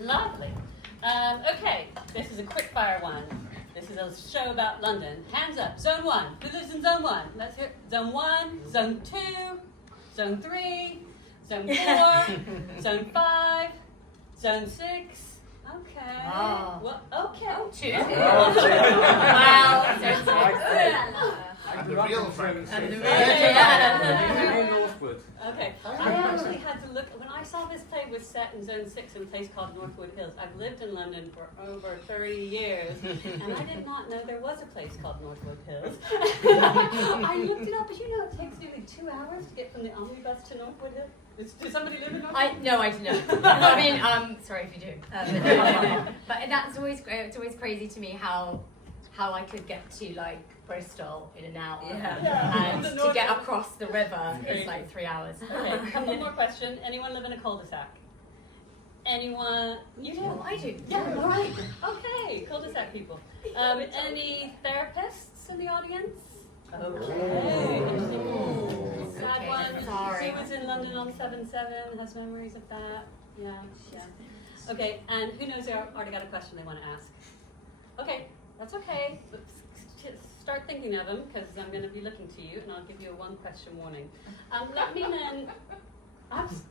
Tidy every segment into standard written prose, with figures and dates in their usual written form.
Lovely. Okay, this is a quick fire one. This is a show about London. Hands up. Zone 1. Who lives in Zone 1? Let's hear it. Zone 1, Zone 2, Zone 3, Zone 4, Zone 5, Zone 6. Okay. Oh. Well, okay. Oh, 2. Wow. And the real friends. And the real, Northwood. Okay. I actually had to look. When I saw this play was set in Zone 6 in a place called Northwood Hills. I've lived in London for over 30 years, and I did not know there was a place called Northwood Hills. I looked it up, but you know it takes nearly 2 hours to get from the Omnibus to Northwood Hills. Does somebody live in Northwood? No, I do not. I mean, sorry if you do. But that's always it's always crazy to me how I could get to like Bristol in an hour, and to get across the river is like 3 hours. Okay, a couple more questions. Anyone live in a cul de sac? Anyone? You do? I do. Yeah, all right. Okay, cul de sac people. Any therapists in the audience? Okay. Sad one. Sorry. Who was in London on 7/7? Has memories of that? Yeah. Okay, and who knows they already got a question they want to ask? Okay, that's okay. Start thinking of them, because I'm going to be looking to you, and I'll give you a one-question warning. Let me then... I'm scared.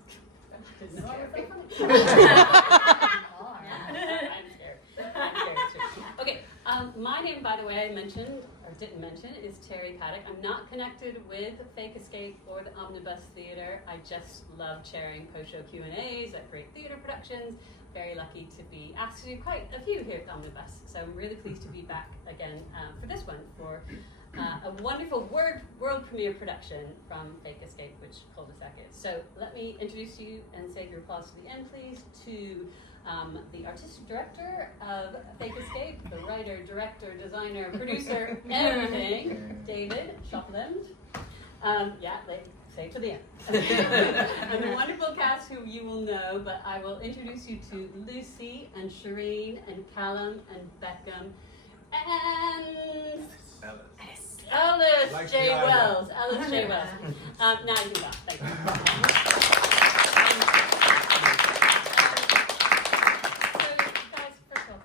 Okay, my name, by the way, I mentioned, or didn't mention, is Terri Paddock. I'm not connected with Fake Escape or the Omnibus Theatre. I just love chairing post-show Q&As at great theatre productions. Very lucky to be asked to do quite a few here at Omnibus. So I'm really pleased to be back again for this one, for a wonderful world premiere production from Fake Escape, which Cul de Sac is. So let me introduce you and save your applause to the end, please, to the artistic director of Fake Escape, the writer, director, designer, producer, everything, David Shopland. Say to the end. And the wonderful cast who you will know, but I will introduce you to Lucy and Shereen and Callum and Behkam and Ellis Like J. the island. Wells. Ellis J. Wells. Now you can go. Thank you.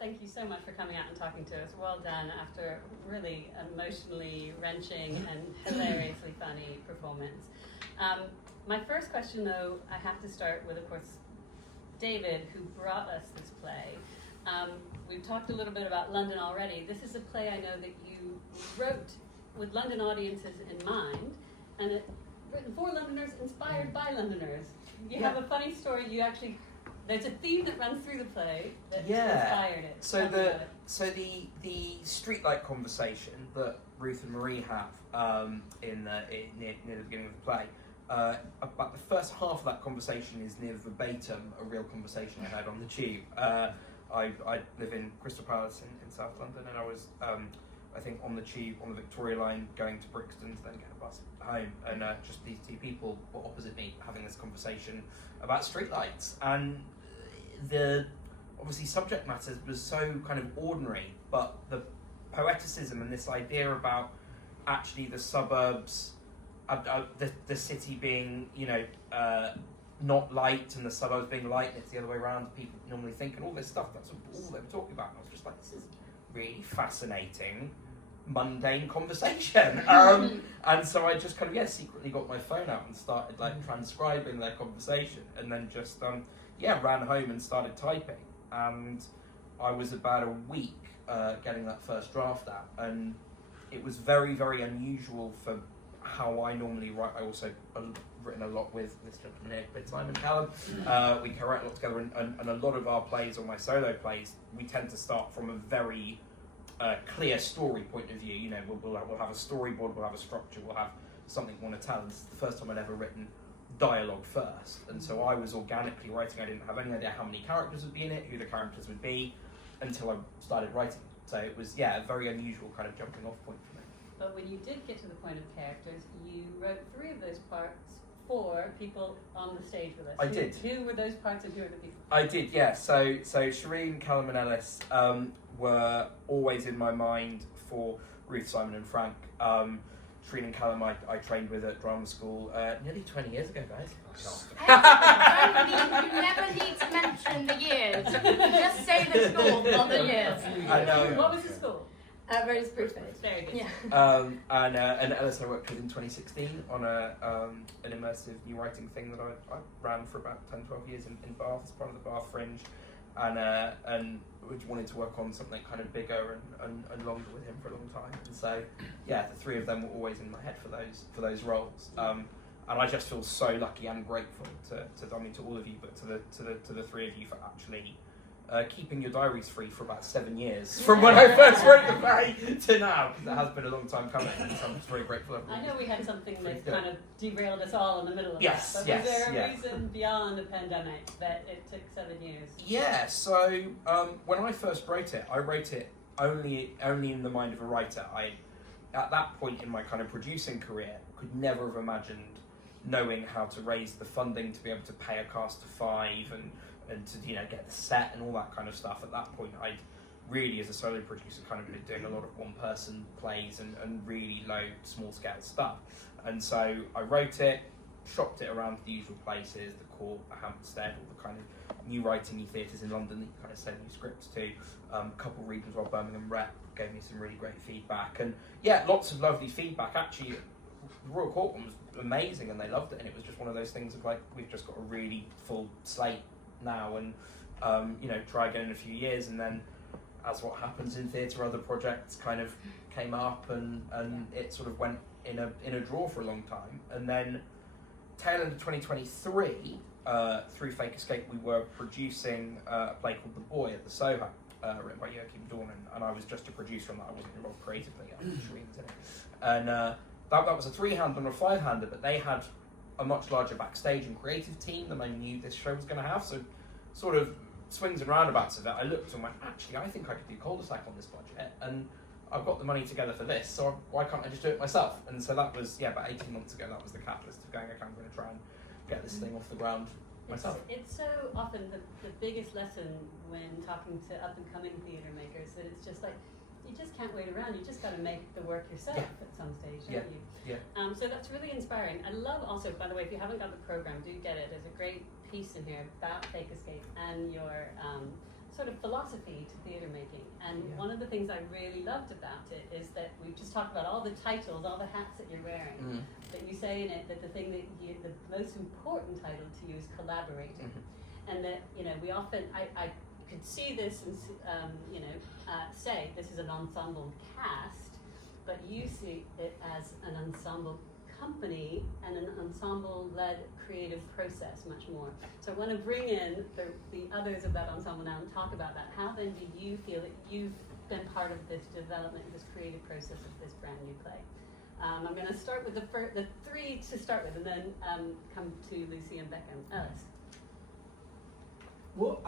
Thank you so much for coming out and talking to us. Well done after a really emotionally wrenching and hilariously funny performance. My first question, though, I have to start with, of course, David, who brought us this play. We've talked a little bit about London already. This is a play I know that you wrote with London audiences in mind, and it written for Londoners, inspired by Londoners. You have a funny story. There's a theme that runs through the play that inspired it. So the streetlight conversation that Ruth and Marie have near the beginning of the play, about the first half of that conversation is near verbatim a real conversation I had on the tube. I live in Crystal Palace in South London, and I was I think on the tube on the Victoria line going to Brixton to then get a bus home, and just these two people were opposite me having this conversation about streetlights, and the obviously subject matter was so kind of ordinary, but the poeticism and this idea about actually the suburbs, the city being not light and the suburbs being light, and it's the other way around. People normally think, and all this stuff, that's all they were talking about. And I was just like, this is really fascinating, mundane conversation. And so I just kind of secretly got my phone out and started transcribing their conversation, and then just ran home and started typing. And I was about a week getting that first draft out, and it was very, very unusual for how I normally write. I also written a lot with this gentleman here, Simon Callum. We co-write a lot together, and a lot of our plays, or my solo plays, we tend to start from a very clear story point of view. We'll have a storyboard, we'll have a structure, we'll have something we want to tell. And this is the first time I'd ever written dialogue first, and so I was organically writing. I didn't have any idea how many characters would be in it, who the characters would be, until I started writing. So it was a very unusual kind of jumping off point for me. But when you did get to the point of characters, you wrote 3 of those parts for people on the stage with us. I did. Who were those parts and who were the people? I did, yeah. So Shereen, Callum and Ellis were always in my mind for Ruth, Simon and Frank. Shereen and Callum I trained with at drama school nearly 20 years ago, guys. You never need to mention the years. the school on the years. I know. What was the school? Rose Priesthood. Very good. Yeah. And Ellis I worked with in 2016 on an immersive new writing thing that I ran for about 10, 12 years in Bath as part of the Bath Fringe, and we wanted to work on something kind of bigger and longer with him for a long time. And so, yeah, the three of them were always in my head for those roles. And I just feel so lucky and grateful to all of you, but to the three of you for actually keeping your diaries free for about 7 years from when I first wrote the play to now, because it has been a long time coming, and so I'm just very grateful. I know we had something that kind of derailed us all in the middle of Yes, that, but yes, was there a yeah. reason beyond the pandemic that it took 7 years? Yeah, so when I first wrote it, I wrote it only in the mind of a writer. At that point in my kind of producing career, could never have imagined knowing how to raise the funding to be able to pay a cast of 5 and to get the set and all that kind of stuff. At that point, I'd really, as a solo producer, kind of been doing a lot of one-person plays and really low, small-scale stuff. And so I wrote it, shopped it around the usual places, the Court, the Hampstead, all the kind of new writing-y theatres in London that you kind of send new scripts to. A couple of readings while Birmingham Rep gave me some really great feedback. And yeah, lots of lovely feedback. Actually, the Royal Court one was amazing and they loved it, and it was just one of those things of like, we've just got a really full slate now, and try again in a few years. And then, as what happens in theatre, other projects kind of came up, and it sort of went in a drawer for a long time. And then tail end of 2023, through Fake Escape, we were producing a play called The Boy at the Soho, written by Joachim Dornan, and I was just a producer on that. I wasn't involved creatively. Shereen was in it, and that was a 3-hander and a 5-hander, but they had a much larger backstage and creative team than I knew this show was going to have. So, sort of swings and roundabouts of it, I looked and went, actually, I think I could do Cul de Sac on this budget, and I've got the money together for this, so why can't I just do it myself? And so that was, about 18 months ago, that was the catalyst of going, okay, I'm going to try and get this thing off the ground myself. It's so often the biggest lesson when talking to up-and-coming theatre makers that it's just like, you just can't wait around, you just got to make the work yourself at some stage, don't you? Yeah. So that's really inspiring. I love also, by the way, if you haven't got the program, do get it. There's a great piece in here about Fake Escape and your sort of philosophy to theatre making. And one of the things I really loved about it is that we've just talked about all the titles, all the hats that you're wearing, but you say in it that the thing that the most important title to you is collaborating. And that, we often, I could see this and say this is an ensemble cast, but you see it as an ensemble company and an ensemble-led creative process much more. So I want to bring in the others of that ensemble now and talk about that. How then do you feel that you've been part of this development, this creative process of this brand new play? I'm going to start with the three to start with, and then come to Lucy and Behkam. Ellis. Well,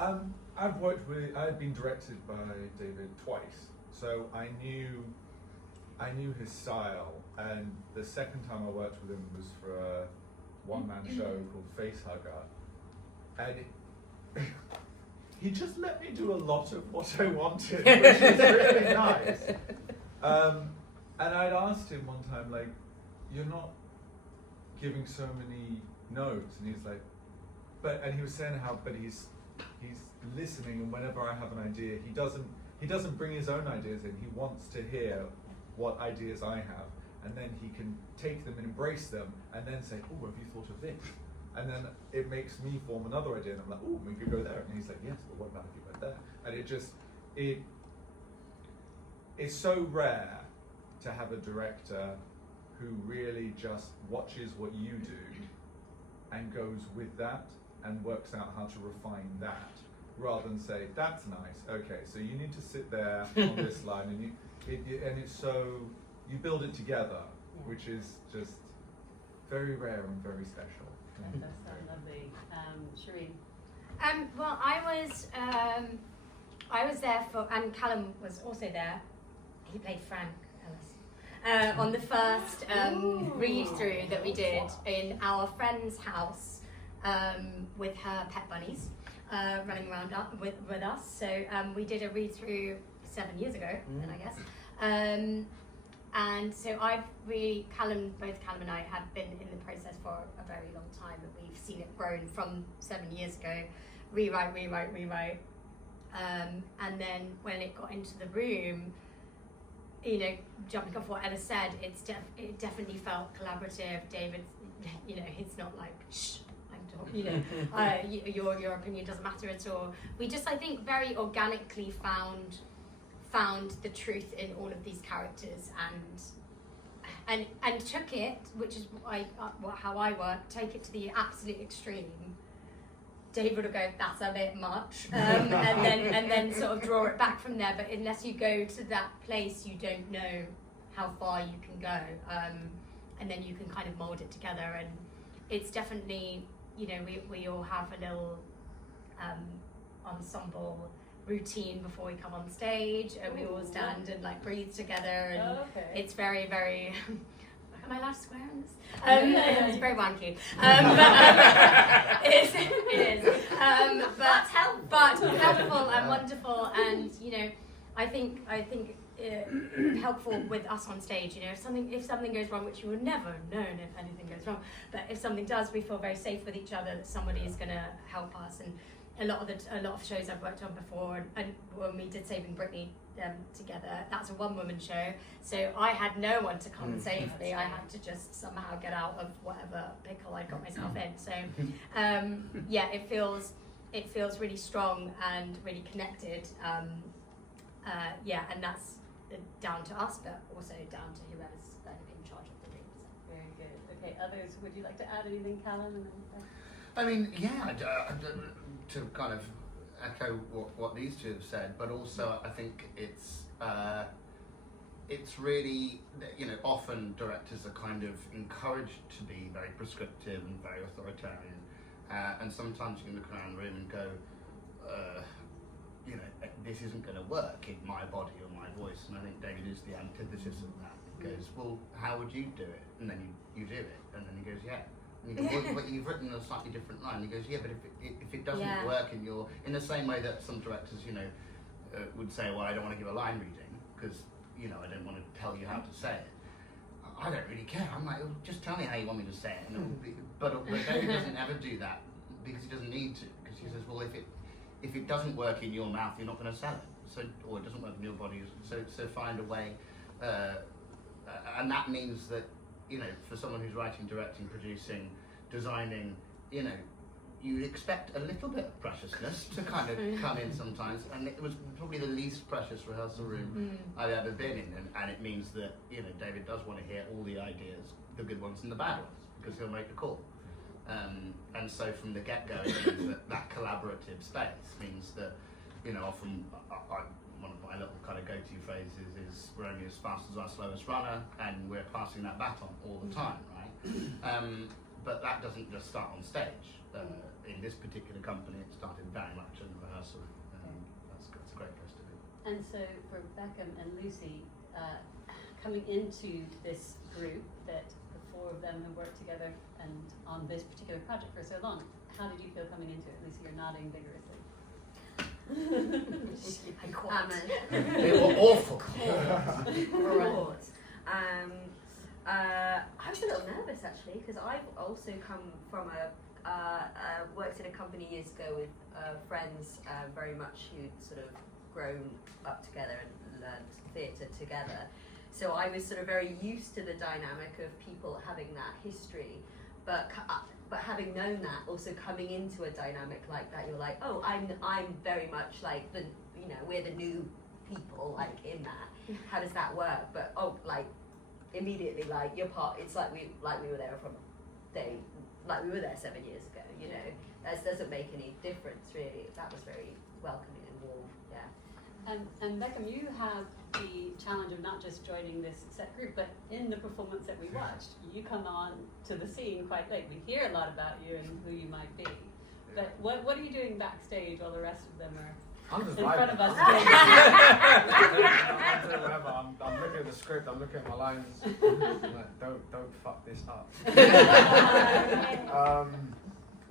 I've been directed by David twice, so I knew his style, and the second time I worked with him was for a one-man show called Facehugger, and he just let me do a lot of what I wanted, which is really nice. And I'd asked him one time, like, you're not giving so many notes, and he's like, and he was saying how, but he's listening, and whenever I have an idea, he doesn't bring his own ideas in. He wants to hear what ideas I have, and then he can take them and embrace them, and then say, oh, have you thought of this? And then it makes me form another idea, and I'm like, oh, we could go there. And he's like, yes, but what about if you went there? And it's so rare to have a director who really just watches what you do and goes with that and works out how to refine that, rather than say, that's nice, okay, so you need to sit there on this line, and it's so, you build it together, which is just very rare and very special. That does sound lovely. Shereen? Well, I was there for, and Callum was also there. He played Frank, Ellis, on the first read-through that we did in our friend's house with her pet bunnies running around with us. So we did a read-through 7 years ago, then I guess. And so both Callum and I have been in the process for a very long time, and we've seen it grown from 7 years ago, rewrite. And then when it got into the room, you know, jumping off what Ellis said, it definitely felt collaborative. David, you know, he's not like, shh, I'm talking, you know, your opinion doesn't matter at all. We just, I think, very organically found the truth in all of these characters and took it, which is how I work, take it to the absolute extreme. David will go, that's a bit much, and then sort of draw it back from there. But unless you go to that place, you don't know how far you can go, and then you can kind of mold it together. And it's definitely, you know, we all have a little ensemble routine before we come on stage, and we all stand and like breathe together, and it's very, very. Am I allowed to swear on this? It's very wanky. It is. But helpful and wonderful, and you know, I think helpful with us on stage. You know, if something goes wrong, which you would never know if anything goes wrong, but if something does, we feel very safe with each other that somebody is going to help us. And a lot of shows I've worked on before, and when we did Saving Britney together, that's a one-woman show, so I had no one to come and save me. I had to just somehow get out of whatever pickle I got myself in. So yeah, it feels really strong and really connected. Yeah, and that's down to us, but also down to whoever's in charge of the room. So. Very good. Okay, others, would you like to add anything, Callum? I mean, yeah, to kind of echo what these two have said, but also I think it's really, you know, often directors are kind of encouraged to be very prescriptive and very authoritarian, and sometimes you can look around the room and go, you know, this isn't going to work in my body or my voice. And I think David is the antithesis of that. He goes, well, how would you do it? And then you do it, and then he goes, yeah. And you go, well, but you've written a slightly different line. He goes, yeah, but if it doesn't work in the same way that some directors, you know, would say, well, I don't want to give a line reading because, you know, I don't want to tell you how to say it. I don't really care. I'm like, well, just tell me how you want me to say it. But David doesn't ever do that because he doesn't need to. Because he says, well, if it doesn't work in your mouth, you're not going to sell it. So, or it doesn't work in your body. So find a way, and that means that, you know, for someone who's writing, directing, producing, designing, you know, you expect a little bit of preciousness to kind of come in sometimes, and it was probably the least precious rehearsal room I've ever been in, and it means that, you know, David does want to hear all the ideas, the good ones and the bad ones, because he'll make the call. And so from the get-go, it means that collaborative space means that, you know, often one of my little kind of go-to phrases is we're only as fast as our slowest runner, and we're passing that baton all the time, right? But that doesn't just start on stage. In this particular company, it started very much in the rehearsal. That's a great place to be. And so for Behkam and Lucy, coming into this group that the four of them have worked together and on this particular project for so long, how did you feel coming into it? Lucy, you're nodding vigorously. I quite. They were awful. I was a little nervous actually because I've also come from worked in a company years ago with friends very much who'd sort of grown up together and learned theatre together. So I was sort of very used to the dynamic of people having that history, but having known that, also coming into a dynamic like that, you're like, oh, I'm very much like we're the new people like in that. How does that work? But immediately you're part. It's like we were there from day. Like we were there 7 years ago, you know. That doesn't make any difference really. That was very welcoming and warm, yeah. And Behkam, you have the challenge of not just joining this set group, but in the performance that we watched, you come on to the scene quite late. We hear a lot about you and who you might be. But what are you doing backstage while the rest of them are I'm just in vibing. front of us? I'm looking at the script, I'm looking at my lines. I'm like, don't fuck this up.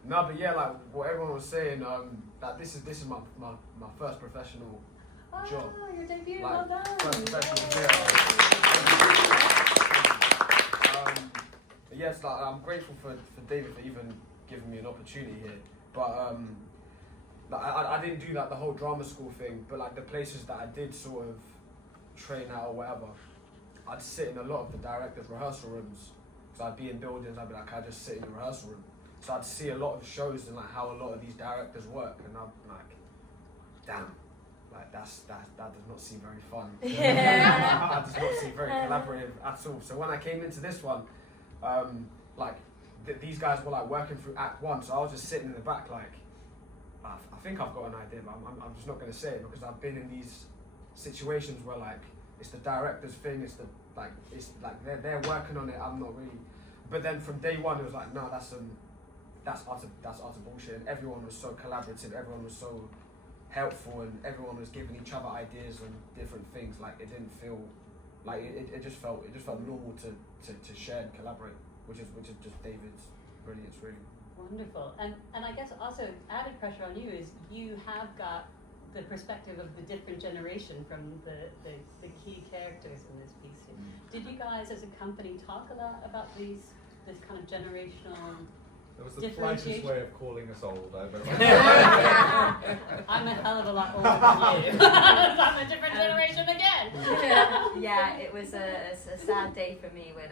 No, but yeah, like what everyone was saying, that this is my first professional job. Oh, your debut, Like, well done. first professional but yes, like, I'm grateful for David for even giving me an opportunity here. But like, I didn't do like the whole drama school thing, but like the places that I did sort of train at or whatever, I'd sit in a lot of the directors' rehearsal rooms. So I'd be in buildings, I'd be like, I just sit in the rehearsal room. So I'd see a lot of shows and like how a lot of these directors work, and I'm like, damn, like that does not seem very fun. That does not seem very collaborative at all. So when I came into this one, like these guys were like working through Act 1, so I was just sitting in the back like, I think I've got an idea, but I'm just not going to say it because I've been in these situations where like it's the director's thing, it's like they're working on it. I'm not really, but then from day one it was like, no, that's utter bullshit. And everyone was so collaborative, everyone was so helpful, and everyone was giving each other ideas on different things. Like it didn't feel like it just felt normal to share and collaborate, which is just David's brilliance, really. Wonderful. And I guess also added pressure on you is you have got the perspective of the different generation from the key characters in this piece. Did you guys as a company talk a lot about this kind of generational That was the politest way of calling us old I've ever I'm a hell of a lot older than you. I'm a different generation again. Yeah, it was a sad day for me when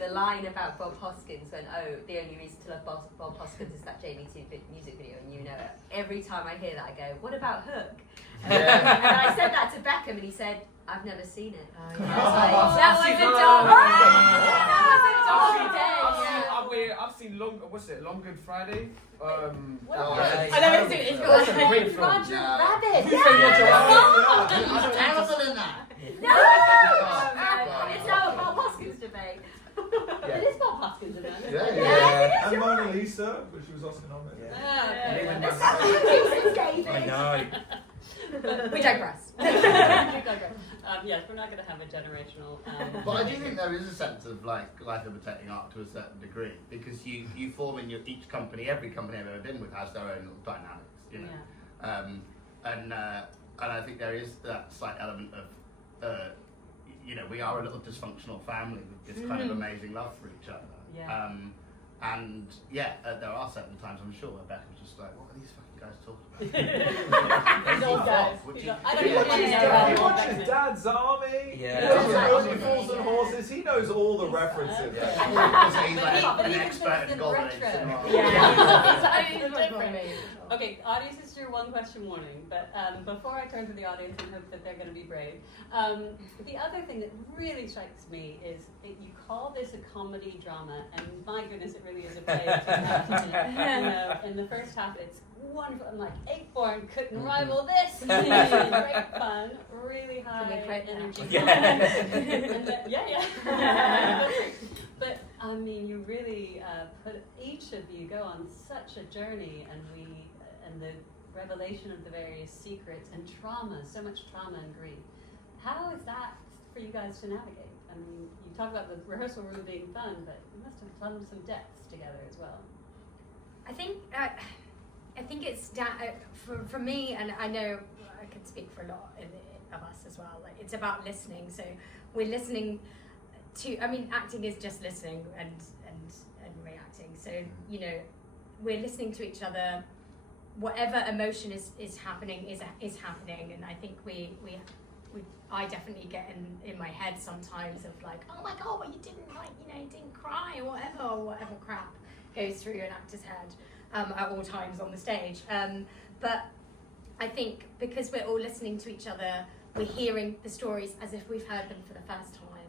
the line about Bob Hoskins, when the only reason to love Bob Hoskins is that Jamie 2 music video, and you know it. Every time I hear that, I go, what about Hook? And I said that to Behkam, and he said, I've never seen it. Oh, And yeah. I was like, that was a dark day. I've seen Long Good Friday. I never seen it. That's a great film. Roger Rabbit. Terrible in that. No! It's now a Bob Hoskins debate. It is Bob Hoskins in that. Yeah. And Mona Lisa, but she was Oscar nominated. I know. We digress. Yes, we're not going to have a generational. But I do think there is a sense of like life imitating art to a certain degree, because you form in each company, every company I've ever been with has their own little dynamics, you know. Yeah. And I think there is that slight element of you know, we are a little dysfunctional family with this kind of amazing love for each other. Yeah. And there are certain times I'm sure where Beth was just like, what are these fucking guys talking about? These old guys. I don't even He know. watches Dad's Army. Yeah. He knows Only Fools and Horses. He knows all the references. Because he's But like he an even expert thinks in in golden age retro. cinema. Yeah. Okay, audience, this is your one question warning, but before I turn to the audience and hope that they're going to be brave, the other thing that really strikes me is that you call this a comedy drama, and my goodness, it really is a play of two halves. You know, in the first half, it's wonderful. I'm like, Eightborn couldn't rival this. Great fun, really high energy. Yeah. But I mean, you really put each of you go on such a journey, and the revelation of the various secrets and trauma, so much trauma and grief. How is that for you guys to navigate? I mean, you talk about the rehearsal room being fun, but you must have plumbed some depths together as well. I think it's for me, and I know I can speak for a lot of us as well. Like, it's about listening. So we're listening to. I mean, acting is just listening and reacting. So you know, we're listening to each other. Whatever emotion is happening is happening, and I think I definitely get in my head sometimes of like, oh my god, well you didn't didn't cry or whatever crap goes through an actor's head at all times on the stage. But I think because we're all listening to each other, we're hearing the stories as if we've heard them for the first time,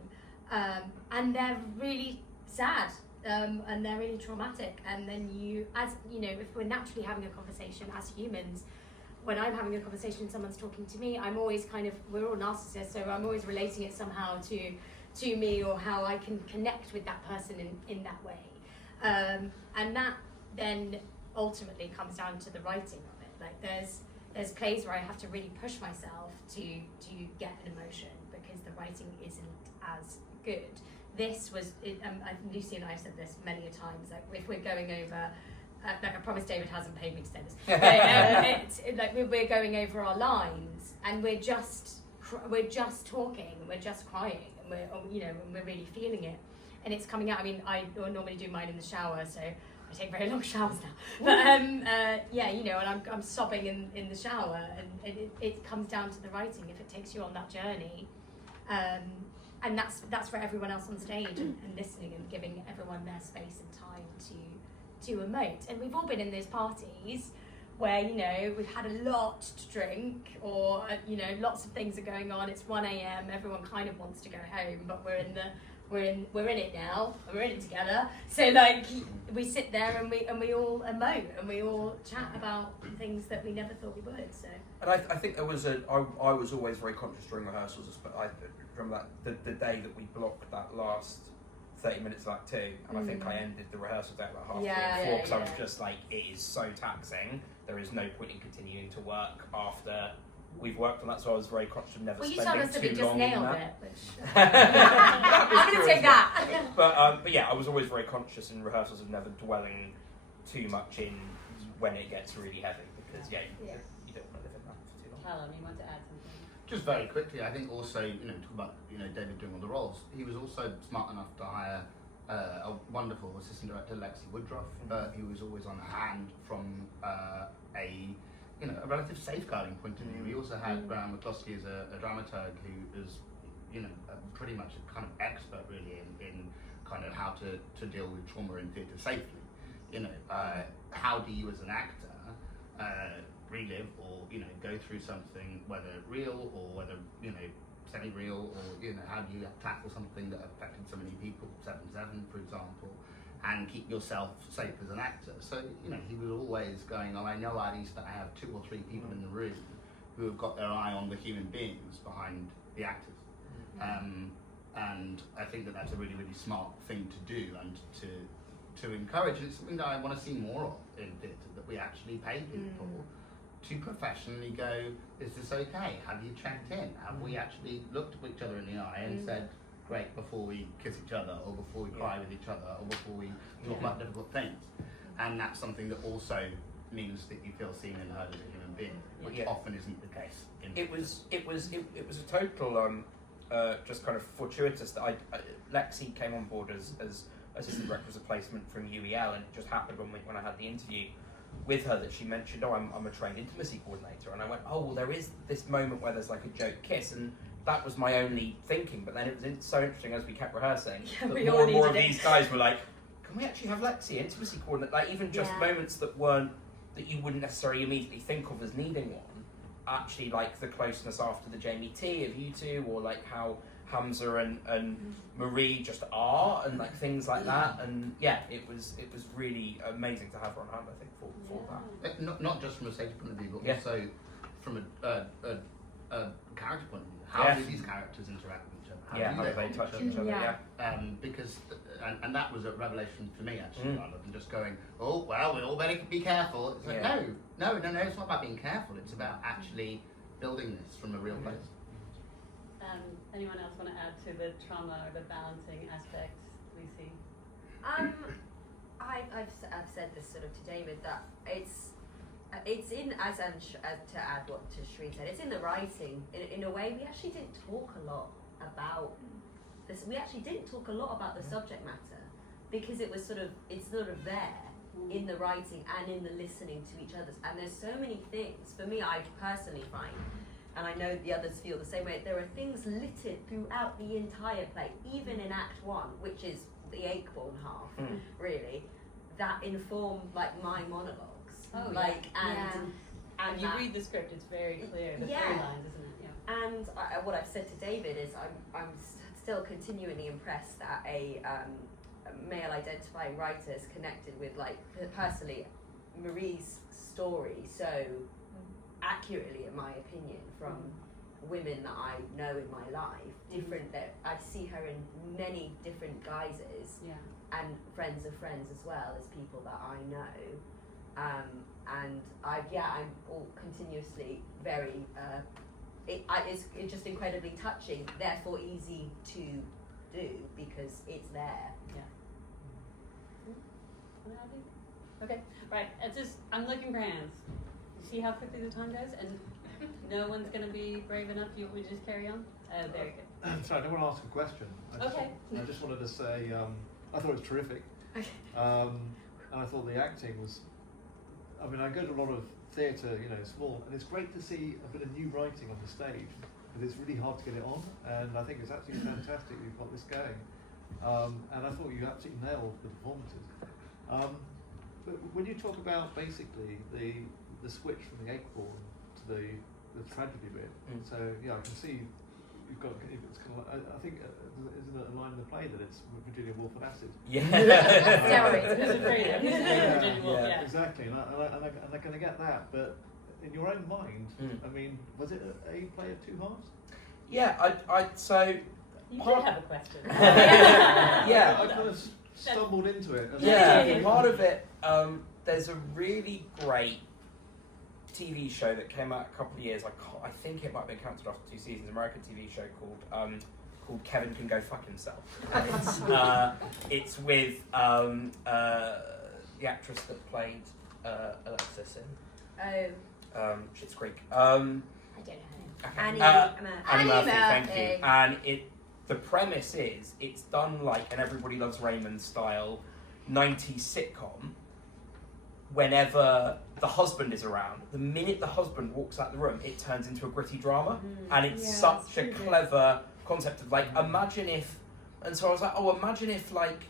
and they're really sad. And they're really traumatic, and then if we're naturally having a conversation as humans, when I'm having a conversation and someone's talking to me, I'm always we're all narcissists, so I'm always relating it somehow to me, or how I can connect with that person in that way, and that then ultimately comes down to the writing of it. Like there's plays where I have to really push myself to get an emotion because the writing isn't as good. This was, Lucy and I have said this many a times, like if we're going over, like I promise David hasn't paid me to say this, it's like we're going over our lines and we're just talking, we're just crying, and we're really feeling it, and it's coming out. I mean, I normally do mine in the shower, so I I take very long showers now. But yeah, you know, and I'm sobbing in the shower, and it comes down to the writing. If it takes you on that journey, and that's for everyone else on stage, and listening and giving everyone their space and time to emote. And we've all been in those parties where, you know, we've had a lot to drink, or you know, lots of things are going on. It's 1 a.m. Everyone kind of wants to go home, but we're in it now. We're in it together. So like, we sit there and we all emote and we all chat about things that we never thought we would. So. And I think there was I was always very conscious during rehearsals. I remember that the day that we blocked that last 30 minutes of Act 2, and I think I ended the rehearsal at like 3:30, 4, because I was just like, it is so taxing. There is no point in continuing to work after we've worked on that, so I was very conscious of never spending too long in that. Well, you told us that we just nailed it, which I'm going to take that. But yeah, I was always very conscious in rehearsals of never dwelling too much in when it gets really heavy, because you don't want to live in that for too long. Callum, you want to add something? Just very quickly, I think also, talk about David doing all the roles. He was also smart enough to hire a wonderful assistant director, Lexi Woodruff, who was always on hand from a relative safeguarding point of view. We also had Graham McCloskey as a dramaturg who is, pretty much a kind of expert really in kind of how to deal with trauma in theatre safely. How do you as an actor relive or go through something, whether real or whether semi-real, or how do you tackle something that affected so many people, 7/7 for example, and keep yourself safe as an actor. So he was always going, I know at least that I have 2 or 3 people in the room who have got their eye on the human beings behind the actors. And I think that that's a really, really smart thing to do and to encourage. And it's something that I want to see more of in theatre, that we actually pay people to professionally go, is this okay? Have you checked in? Have we actually looked at each other in the eye and said, great, before we kiss each other, or before we cry with each other, or before we talk about difficult things? And that's something that also means that you feel seen and heard as a human being, which often isn't the case. It was a total just kind of fortuitous that Lexi came on board as assistant director as a placement from UEL, and it just happened when I had the interview with her that she mentioned, I'm a trained intimacy coordinator, and I went, well, there is this moment where there's like a joke kiss, and that was my only thinking. But then it was so interesting as we kept rehearsing that more and more of these guys were like, can we actually have Lexi intimacy coordinator? Like even just moments that you wouldn't necessarily immediately think of as needing one, actually like the closeness after the Jamie T of you two, or like how Hamza and Marie just are, and like things like that. And it was really amazing to have her on hand, I think, for that. Not just from a safety point of view, but also from a character point of view. How do these characters interact with each other? How do they touch each other? Because and that was a revelation for me actually, rather than just going, oh well, we all better be careful. It's like no, it's not about being careful. It's about actually building this from a real place. Anyone else want to add to the trauma or the balancing aspect, Lucy? I've said this sort of to David, that it's in to add what Shereen said, it's in the writing. In a way, we actually didn't talk a lot about this. We actually didn't talk a lot about the subject matter, because it's sort of there in the writing and in the listening to each other's. And there's so many things. For me, I personally find, and I know the others feel the same way, there are things littered throughout the entire play, even in Act 1, which is the Acorn half, really, that inform like my monologues. And you read the script, it's very clear, the through lines, isn't it? Yeah. And what I've said to David is I'm still continually impressed that a male identifying writer is connected with, like, personally, Marie's story so accurately, in my opinion, from women that I know in my life, different, that I see her in many different guises, and friends of friends as well as people that I know, and I'm all continuously very it's just incredibly touching, therefore easy to do because it's there. Okay, right. I'm looking for hands. You see how quickly the time goes, and no one's going to be brave enough. You want me to just carry on? Very good. Sorry, I don't want to ask a question. I just wanted to say I thought it was terrific. and I thought the acting was. I mean, I go to a lot of theatre, small, and it's great to see a bit of new writing on the stage, but it's really hard to get it on, and I think it's absolutely fantastic you've got this going. And I thought you absolutely nailed the performances. But when you talk about basically the switch from the Acorn to the tragedy bit, so yeah, I can see you've got. It's kind of like, I think isn't it a line in the play that it's Virginia Woolf and acid? Yeah. Yeah. Exactly, and I can get that, but in your own mind, I mean, was it a play of two halves? Yeah, so. You did have a question. Yeah. I kind of stumbled into it. Yeah, part of it, there's a really great TV show that came out a couple of years. I think it might have been cancelled after 2 seasons. American TV show called Kevin Can Go Fuck Himself. It's with the actress that played Alexis in Schitt's Creek. I don't know her name. Annie Murphy, thank you. And the premise is it's done like an Everybody Loves Raymond style 90s sitcom. Whenever the husband is around, the minute the husband walks out the room, it turns into a gritty drama, and it's such a clever concept of like, imagine if, and so I was like, imagine if like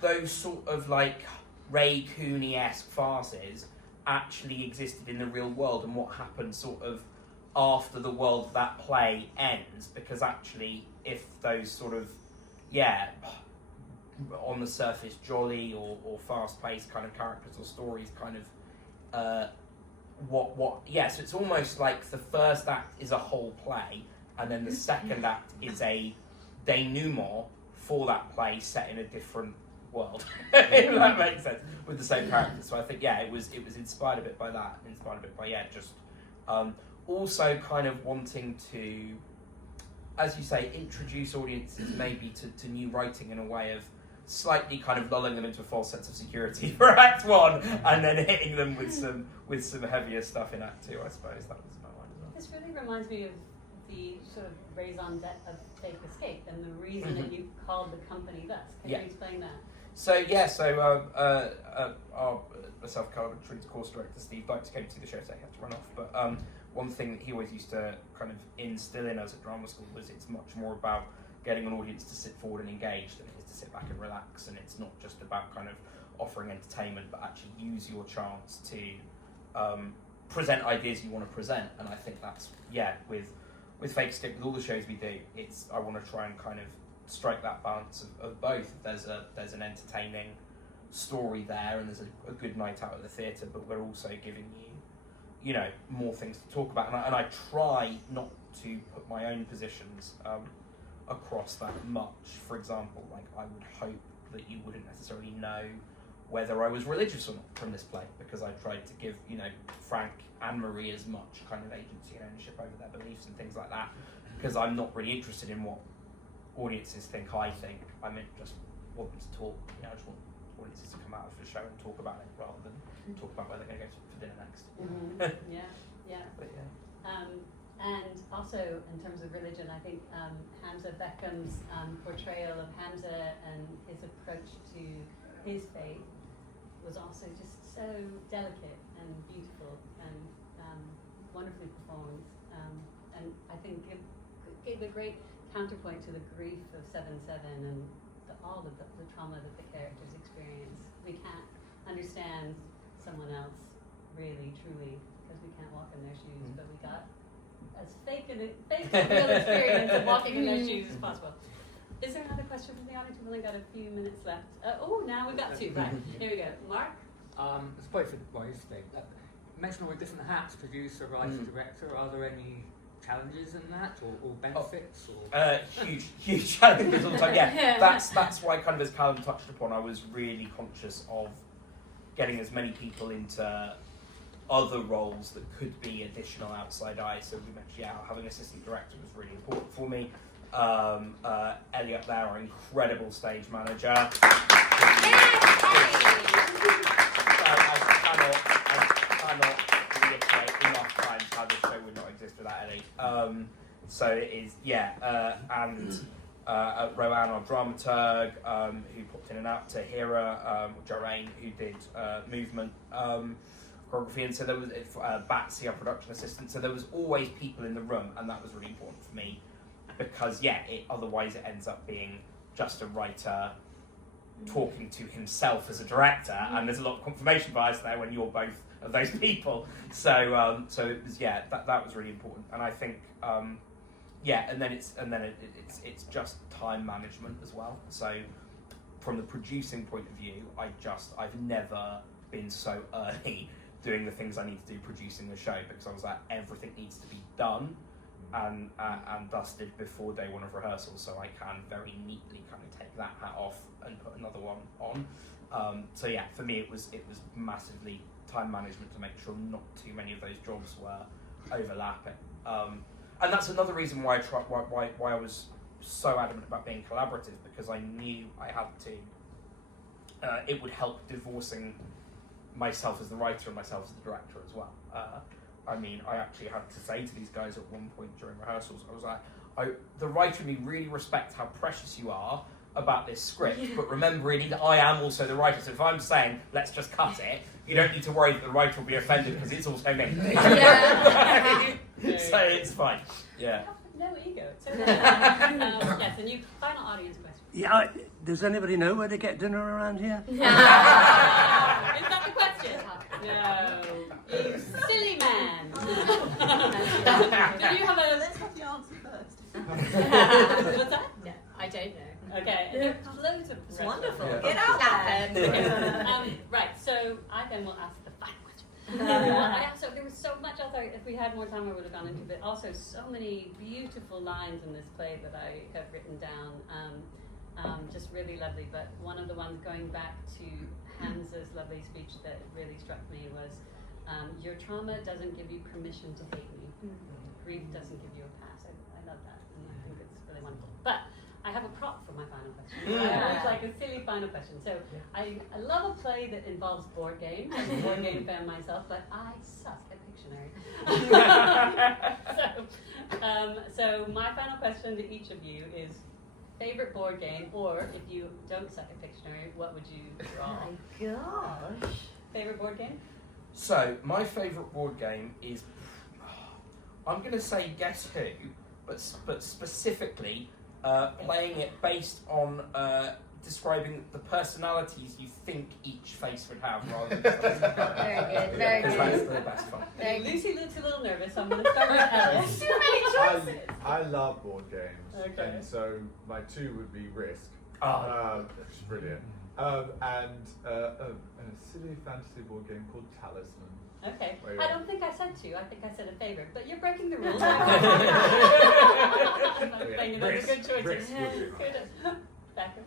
those sort of like Ray Cooney-esque farces actually existed in the real world, and what happens sort of after the world of that play ends, because actually if those sort of on the surface jolly or fast-paced kind of characters or stories kind of so it's almost like the first act is a whole play, and then the second act is a denouement for that play set in a different world. If that makes sense, with the same characters. So I think it was inspired a bit by that, inspired a bit by just also kind of wanting to, as you say, introduce audiences maybe to new writing in a way of slightly kind of lulling them into a false sense of security for Act 1, and then hitting them with some heavier stuff in Act 2. I suppose that was my line as well. This really reminds me of the sort of raison d'etre of Fake Escape and the reason that you called the company thus. Can you explain that? Myself, Callum Patrick Hughes, course director Steve Dykes came to see the show, so he had to run off. But one thing that he always used to kind of instill in us at drama school was it's much more about getting an audience to sit forward and engage than it is to sit back and relax, and it's not just about kind of offering entertainment, but actually use your chance to present ideas you want to present. And I think that's with Fake Escape, with all the shows we do, I want to try and kind of strike that balance of both. There's an entertaining story there, and there's a good night out at the theatre, but we're also giving you more things to talk about, and I try not to put my own positions across that much. For example, like I would hope that you wouldn't necessarily know whether I was religious or not from this play, because I tried to give Frank and Marie as much kind of agency and ownership over their beliefs and things like that, because I'm not really interested in what audiences think I think. I meant just want them to talk. I just want audiences to come out of the show and talk about it rather than talk about where they're going to go for dinner next. But and also in terms of religion, I think Hamza Beckham's portrayal of Hamza and his approach to his faith was also just so delicate and beautiful and wonderfully performed, and I think gave a great counterpoint to the grief of 7/7 and all of the trauma that the characters experience. We can't understand someone else really, truly, because we can't walk in their shoes, but we got as fake a real experience of walking in their shoes as possible. Is there another question from the audience? We've only got a few minutes left. Now we've got 2. Right, here we go. Mark? It's probably for Steve. Mention all the different hats, producer, writer, director. Are there any challenges in that, or benefits? Huge challenges all the time. Yeah, that's why, kind of as Callum touched upon, I was really conscious of getting as many people into other roles that could be additional outside eyes. So we mentioned, having an assistant director was really important for me. Elliot there, our incredible stage manager. I cannot reiterate enough times how this show would not exist without Ellie. So it is, and Rowan, our dramaturg, who popped in and out, Tahira, Jarain, who did movement choreography, and so there was Batsy, our production assistant. So there was always people in the room, and that was really important for me because otherwise it ends up being just a writer talking to himself as a director, and there's a lot of confirmation bias there when you're both of those people. So it was that was really important, and I think and then it's just time management as well. So from the producing point of view, I've never been so early doing the things I need to do producing the show, because I was like, everything needs to be done and dusted before day one of rehearsal, so I can very neatly kind of take that hat off and put another one on. For me it was massively time management to make sure not too many of those jobs were overlapping. And that's another reason why I was so adamant about being collaborative, because I knew I had to. It would help divorcing myself as the writer and myself as the director as well. I actually had to say to these guys at one point during rehearsals, I was like, the writer in me really respects how precious you are about this script, but remember, really, I am also the writer, so if I'm saying, let's just cut it, you don't need to worry that the writer will be offended, because it's also me. So it's fine. Yeah. No ego. It's okay. Yes, a new final audience question. Yeah, does anybody know where to get dinner around here? Is that the question? No. You silly man. Do you have a... Let's have the answer first. What's that? No, I don't know. Okay. There are loads of... It's wonderful. Yeah. Get out there. Right, so I then will ask the final question. There was so much else. If we had more time, I would have gone into, but also so many beautiful lines in this play that I have written down. Just really lovely. But one of the ones going back to Hamza's lovely speech that really struck me was, your trauma doesn't give you permission to hate me. Grief doesn't give you a pass. I love that, and I think it's really wonderful. But I have a prop for my final question. I always like a silly final question. So I love a play that involves board games. I'm a board game fan myself, but I suck at Pictionary. So my final question to each of you is, favorite board game, or if you don't suck at Pictionary, what would you draw? Oh my gosh. Favorite board game? So my favourite board game is, I'm going to say Guess Who, but specifically playing it based on describing the personalities you think each face would have, rather than Very good, very good. That's the best fun. Lucy looks a little nervous, so I'm going to start with Ellis. Too many choices. I love board games, Okay. and so my two would be Risk, which is brilliant, and a silly fantasy board game called Talisman. Okay. Where I don't think I said two. I think I said a favorite, but you're breaking the rules. Yeah, I'm playing another Risk. good choices. Risk would be mine. Good. Behkam?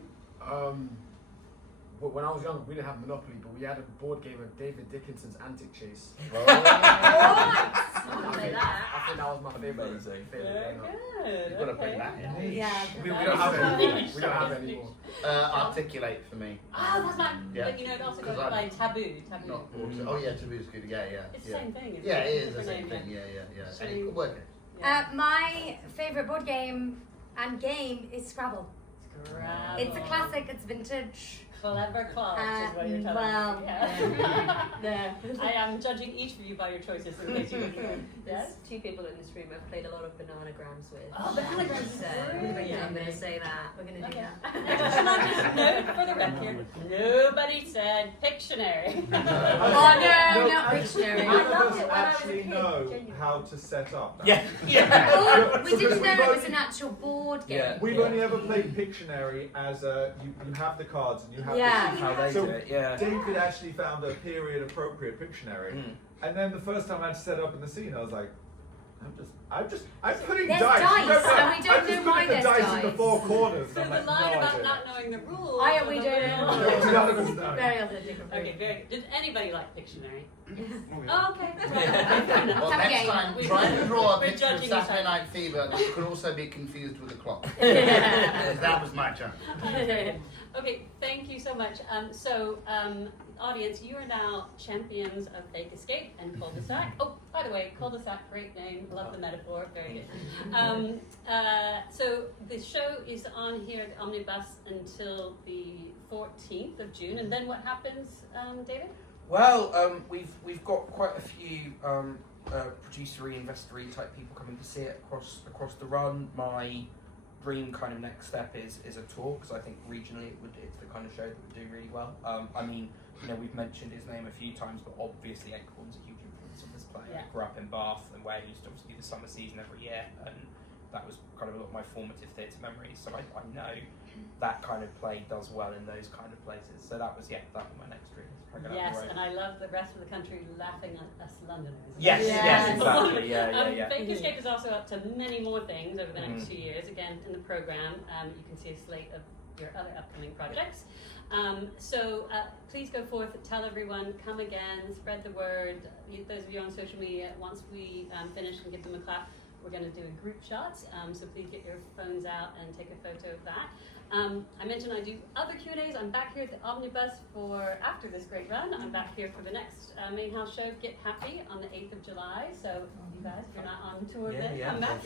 When I was young, we didn't have Monopoly, but we had a board game of David Dickinson's Antic Chase. I I think that was my favourite Amazing. game. Good. You've got to bring that in. Yeah. We don't have it anymore. We don't have it anymore. Articulate for me. Oh, that's mine. Yeah. But you know, it also goes Because by Taboo. Taboo. Not oh yeah, Taboo's good. Yeah. It's the same thing. Isn't Yeah, it? it is the Different same name, thing. Yeah. So And you- it could work. Yeah. My favourite board game is Scrabble. Scrabble. It's a classic, it's vintage. Clever claws is what you're telling well, me. Yeah. I am judging each of you by your choices in case you didn't know. There's Yes? two people in this room I've played a lot of bananagrams with. Oh, bananagrams is So brilliant. I'm going to say that. We're going to do Okay. that. Can I just note for the record, nobody said Pictionary. Oh no, not I Pictionary. loved loved it when I was a actually kid, know genuinely. how to set up that. Yeah. Oh, we So didn't know we've it was only- an actual board game. Yeah. We've only ever played Pictionary as you have the cards and you have Yeah. the How they So do it, yeah. David actually found a period appropriate Pictionary, and then the first time I had to set up in the scene, I was like, I'm putting There's dice. dice, Remember, and we don't I'm just know why putting the there's dice in the dice. four corners. So and the I'm line like, no about idea. not knowing the rules. We don't know. None of us know. Very authentic. Okay, very good. Did anybody like Pictionary? Yes. Oh, okay. Fair enough. Well, Have a next game. time, We- try and draw a we're picture of judging Saturday each other. Night Fever that could also be confused with a clock. That was my chance. Okay, thank you so much. Audience, you are now champions of Fake Escape and Cul de Sac. Oh, by the way, Cul de Sac, great name. Love the metaphor. Very good. So the show is on here at the Omnibus until the 14th of June, and then what happens, David? Well, we've got quite a few producery, investory type people coming to see it across the run. My dream kind of next step is a tour, because I think regionally it's the kind of show that would do really well. I mean, you know, we've mentioned his name a few times, but obviously Acorn's a huge influence on this play. Yeah. I grew up in Bath, and where I used to obviously do the summer season every year, and that was kind of a lot of my formative theatre memories. So I know that kind of play does well in those kind of places. So that was my next dream. Yes, and I love the rest of the country laughing at us Londoners. Yes, exactly. Yeah. Fake Escape is also up to many more things over the next 2 years. Again, in the program, you can see a slate of your other upcoming projects. Please go forth, tell everyone, come again, spread the word. Those of you on social media, once we finish and give them a clap, we're going to do a group shot, so please get your phones out and take a photo of that. I mentioned I do other Q&As. I'm back here at the Omnibus after this great run. I'm back here for the next Main House show, Get Happy, on the 8th of July. So you guys, if you're not on tour then, come back.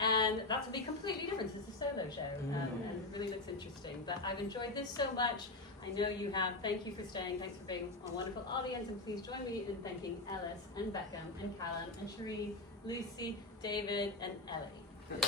And that will be completely different. It's a solo show, and it really looks interesting. But I've enjoyed this so much. I know you have. Thank you for staying. Thanks for being a wonderful audience. And please join me in thanking Ellis and Behkam and Callum and Shereen, Lucy, David, and Ellie.